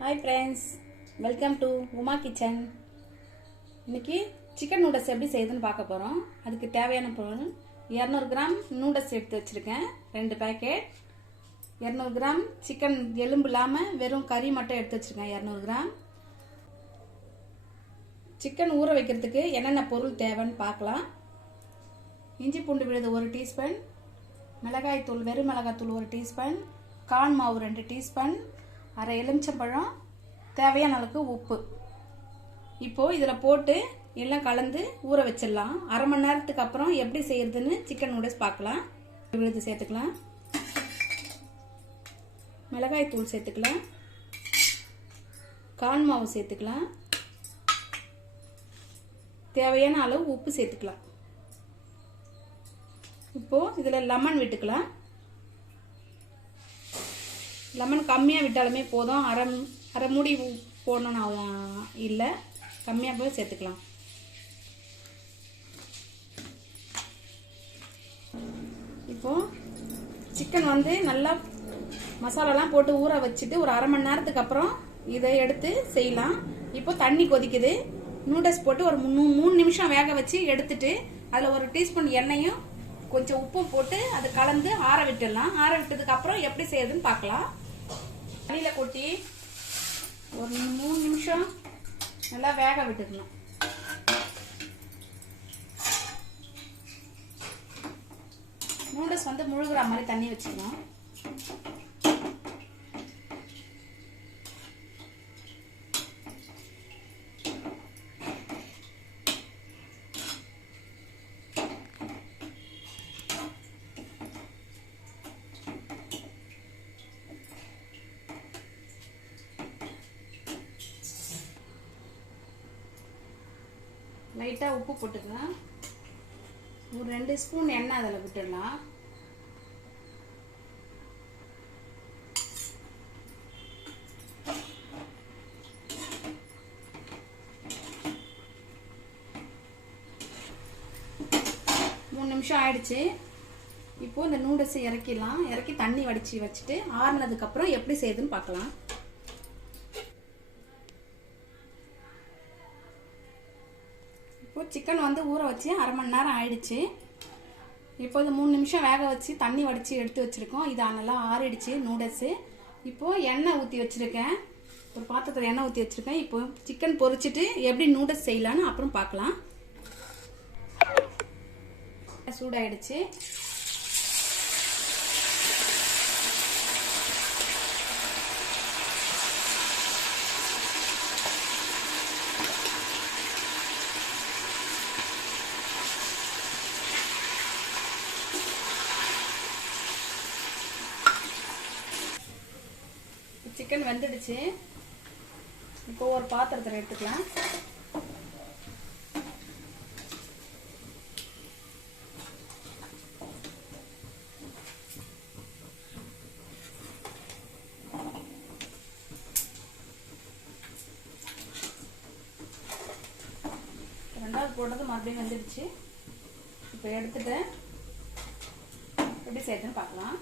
Hi friends, welcome to Uma kitchen. இன்னைக்கு chicken noodles எப்படி செய்யுதுன்னு பார்க்க போகிறோம். அதுக்கு தேவையான பொருள் 200 கிராம் நூடுல்ஸ் எடுத்து வச்சுருக்கேன், 2 பேக்கெட். 200 கிராம் சிக்கன் எலும்பு இல்லாமல் வெறும் கறி மட்டும் எடுத்து வச்சுருக்கேன், 200 கிராம். சிக்கன் ஊற வைக்கிறதுக்கு என்னென்ன பொருள் தேவைன்னு பார்க்கலாம். இஞ்சி பூண்டு விழுது 1 டீஸ்பூன், மிளகாய் தூள் வெறும் மிளகாய் தூள் 1 டீஸ்பூன், கார்ன் மாவு 2 டீஸ்பூன், அரை எலுமிச்சம்பழம், தேவையான அளவுக்கு உப்பு. இப்போது இதில் போட்டு எல்லாம் கலந்து ஊற வச்சிடலாம். அரை மணி நேரத்துக்கு அப்புறம் எப்படி செய்யறதுன்னு சிக்கன் நூடுல்ஸ் பார்க்கலாம். விழுது சேர்த்துக்கலாம், மிளகாய் தூள் சேர்த்துக்கலாம், கார்ன் மாவு சேர்த்துக்கலாம், தேவையான அளவு உப்பு சேர்த்துக்கலாம். இப்போது இதில் லெமன் விட்டுக்கலாம். லெமன் கம்மியாக விட்டாலுமே போதும், அரை மூடி போடணும்னு இல்லை, கம்மியாக போய் சேர்த்துக்கலாம். இப்போது சிக்கன் நல்லா மசாலாலாம் போட்டு ஊற வச்சுட்டு ஒரு அரை மணி நேரத்துக்கு அப்புறம் இதை எடுத்து செய்யலாம். இப்போ தண்ணி கொதிக்குது, நூடுல்ஸ் போட்டு ஒரு 3 நிமிஷம் வேக வச்சு எடுத்துட்டு அதில் 1 டீஸ்பூன் எண்ணெயும் கொஞ்சம் உப்பும் போட்டு அதை கலந்து ஆற விட்டுடலாம். ஆற விட்டதுக்கு அப்புறம் எப்படி செய்யுதுன்னு பார்க்கலாம். தண்ணியில் கொட்டி ஒரு 3 நிமிஷம் நல்லா வேக விட்டுக்கணும். நூடுல்ஸ் முழுகிற மாதிரி தண்ணி வச்சுக்கணும். லைட்டாக உப்பு போட்டுக்கலாம். ஒரு 2 ஸ்பூன் எண்ணெய் அதில் விட்டுடலாம். மூணு நிமிஷம் ஆயிடுச்சு. இப்போ இந்த நூடுல்ஸை இறக்கிடலாம். இறக்கி தண்ணி வடிச்சு வச்சுட்டு ஆறுனதுக்கப்புறம் எப்படி செய்யுதுன்னு பார்க்கலாம். சிக்கன் ஊற வச்சு அரை மணி நேரம் ஆயிடுச்சு. இப்போ இது 3 நிமிஷம் வேக வச்சு தண்ணி வடித்து எடுத்து வச்சுருக்கோம். இது நல்லா ஆறிடுச்சு நூடுல்ஸு. இப்போது எண்ணெய் ஊற்றி வச்சுருக்கேன், ஒரு பாத்திரத்தில் எண்ணெய் ஊற்றி வச்சுருக்கேன். இப்போ சிக்கன் பொரிச்சிட்டு எப்படி நூடுல்ஸ் செய்யலான்னு அப்புறம் பார்க்கலாம். சூடாயிடுச்சு. சிக்கன் வெந்துடுச்சு. இப்போ ஒரு பாத்திரத்தில் எடுத்துக்கலாம். ரெண்டாவது போட்டது மறுபடியும் வெந்துடுச்சு. இப்போ எடுத்துட்டு எப்படி செய்யுதுன்னு பார்க்கலாம்.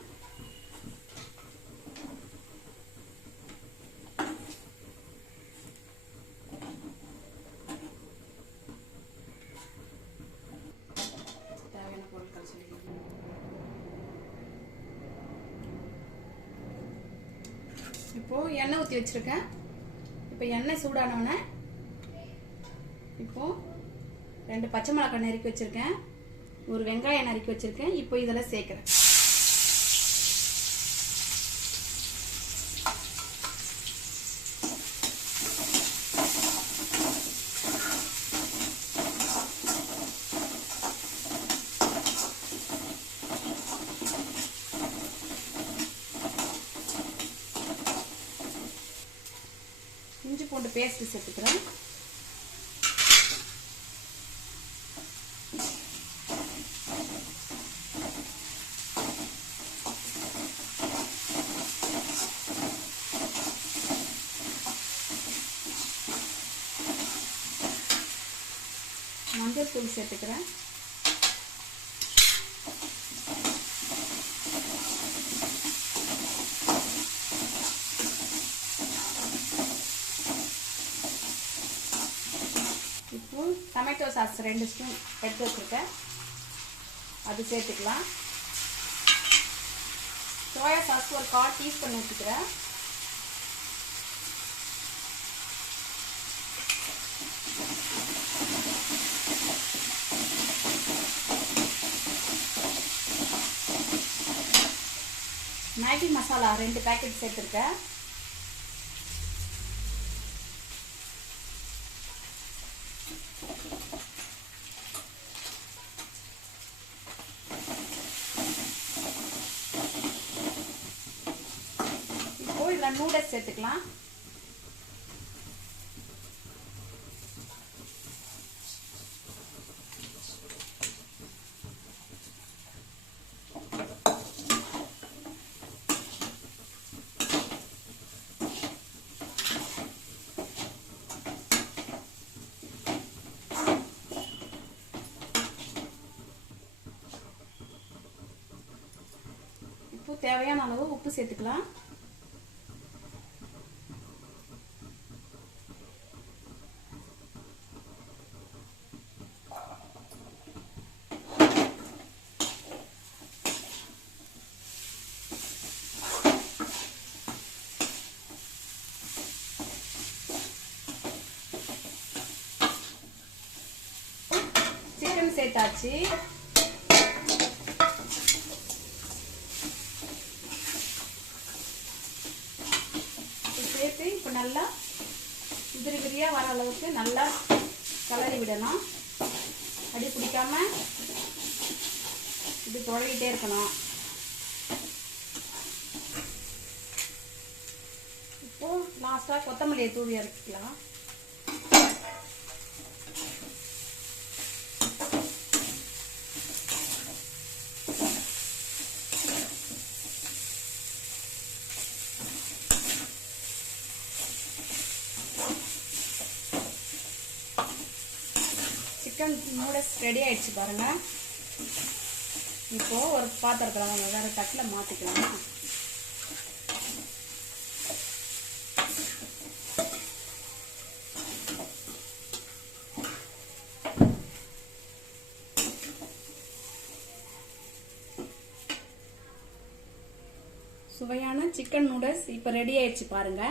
இப்போ எண்ணெய் ஊற்றி வச்சிருக்கேன். இப்போ எண்ணெய் சூடானவுடனே இப்போ 2 பச்சை மிளகாய் நறுக்கி வச்சிருக்கேன், ஒரு வெங்காயம் நறுக்கி வச்சிருக்கேன். இப்போ இதெல்லாம் சேர்க்கிறேன். இஞ்சி பூண்டு பேஸ்ட் சேர்த்துக்கிறேன். மஞ்சள் தூள் சேர்த்துக்கிறேன். டொமேட்டோ சாஸ் 2 ஸ்பூன் எடுத்து வச்சுருக்கேன், அது சேர்த்துக்கலாம். சோயா சாஸ் ஒரு 1/4 டீஸ்பூன் ஊற்றிக்கிறேன். மேகி மசாலா 2 பேக்கெட் சேர்த்துருக்கேன். இப்போ இதில் நூடுல்ஸ் சேர்த்துக்கலாம். இப்போ தேவையான அளவு உப்பு சேர்த்துக்கலாம். சிக்கன் சேர்த்தாச்சு. சேர்த்து இப்போ நல்லா உதிரி உதிரியாக வர அளவுக்கு நல்லா கலரி விடணும். அடி பிடிக்காம இது தொலைகிட்டே இருக்கணும். இப்போ லாஸ்ட்டாக கொத்தமல்லியை தூவி இறக்கிக்கலாம். சிக்கன் நூடுல்ஸ் ரெடி ஆயிடுச்சு பாருங்க. இப்போ ஒரு பாத்திரத்தில் நம்ம வேற தட்டில் மாற்றிக்கலாம். சுவையான சிக்கன் நூடுல்ஸ் இப்போ ரெடி ஆயிடுச்சு பாருங்க.